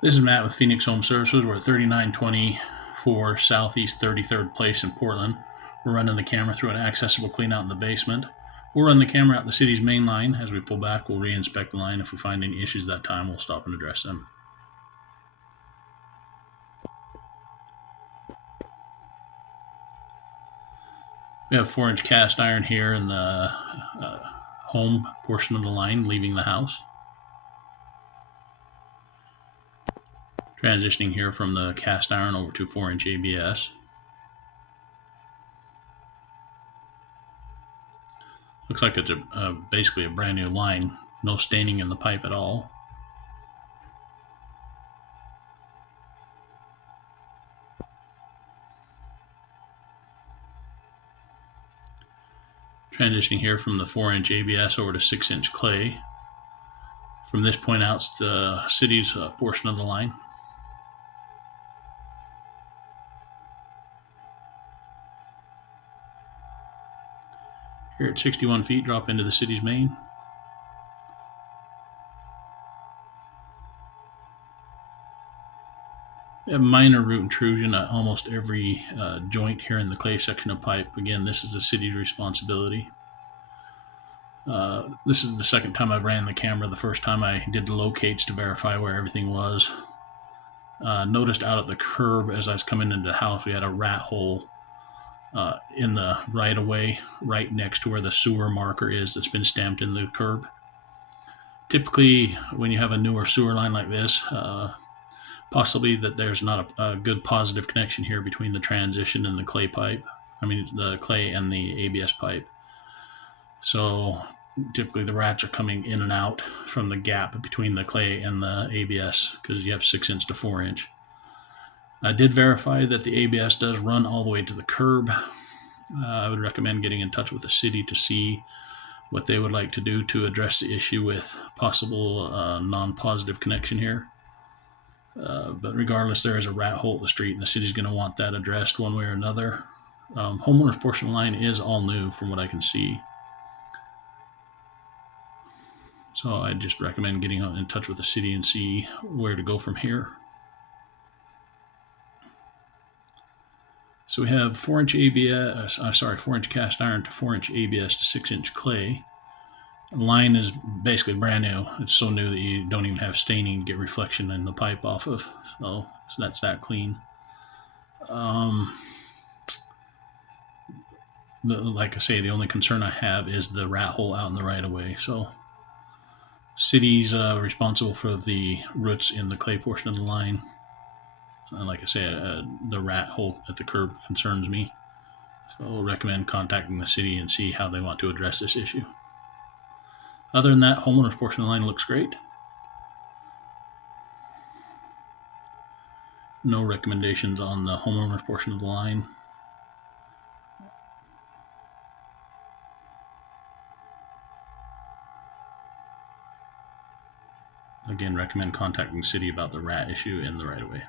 This is Matt with Phoenix Home Services. We're at 3924 Southeast 33rd Place in Portland. We're running the camera through an accessible cleanout in the basement. We'll run the camera out the city's main line. As we pull back, we'll re-inspect the line. If we find any issues that time, we'll stop and address them. We have 4-inch cast iron here in the home portion of the line leaving the house. Transitioning here from the cast iron over to 4-inch ABS. Looks like it's basically a brand new line. No staining in the pipe at all. Transitioning here from the 4-inch ABS over to 6-inch clay. From this point out, it's the city's portion of the line. Here at 61 feet, drop into the city's main. We have minor root intrusion at almost every joint here in the clay section of pipe. Again, this is the city's responsibility. This is the second time I've ran the camera. The first time I did the locates to verify where everything was. Noticed out at the curb as I was coming into the house, we had a rat hole in the right-of-way, right next to where the sewer marker is that's been stamped in the curb. Typically, when you have a newer sewer line like this, possibly that there's not a good positive connection here between the transition and the clay pipe. The clay and the ABS pipe. So typically the rats are coming in and out from the gap between the clay and the ABS because you have 6-inch to 4-inch. I did verify that the ABS does run all the way to the curb. I would recommend getting in touch with the city to see what they would like to do to address the issue with possible non-positive connection here. But regardless, there is a rat hole at the street, and the city's going to want that addressed one way or another. Homeowner's portion of the line is all new from what I can see. So I just recommend getting in touch with the city and see where to go from here. So we have 4-inch ABS, 4-inch cast iron to 4-inch ABS to 6-inch clay. The line is basically brand new. It's so new that you don't even have staining to get reflection in the pipe off of. So that's that clean. Like I say, the only concern I have is the rat hole out in the right of way. So city's responsible for the roots in the clay portion of the line. Like I say, the rat hole at the curb concerns me. So I'll recommend contacting the city and see how they want to address this issue. Other than that, homeowner's portion of the line looks great. No recommendations on the homeowner's portion of the line. Again, recommend contacting the city about the rat issue in the right of way.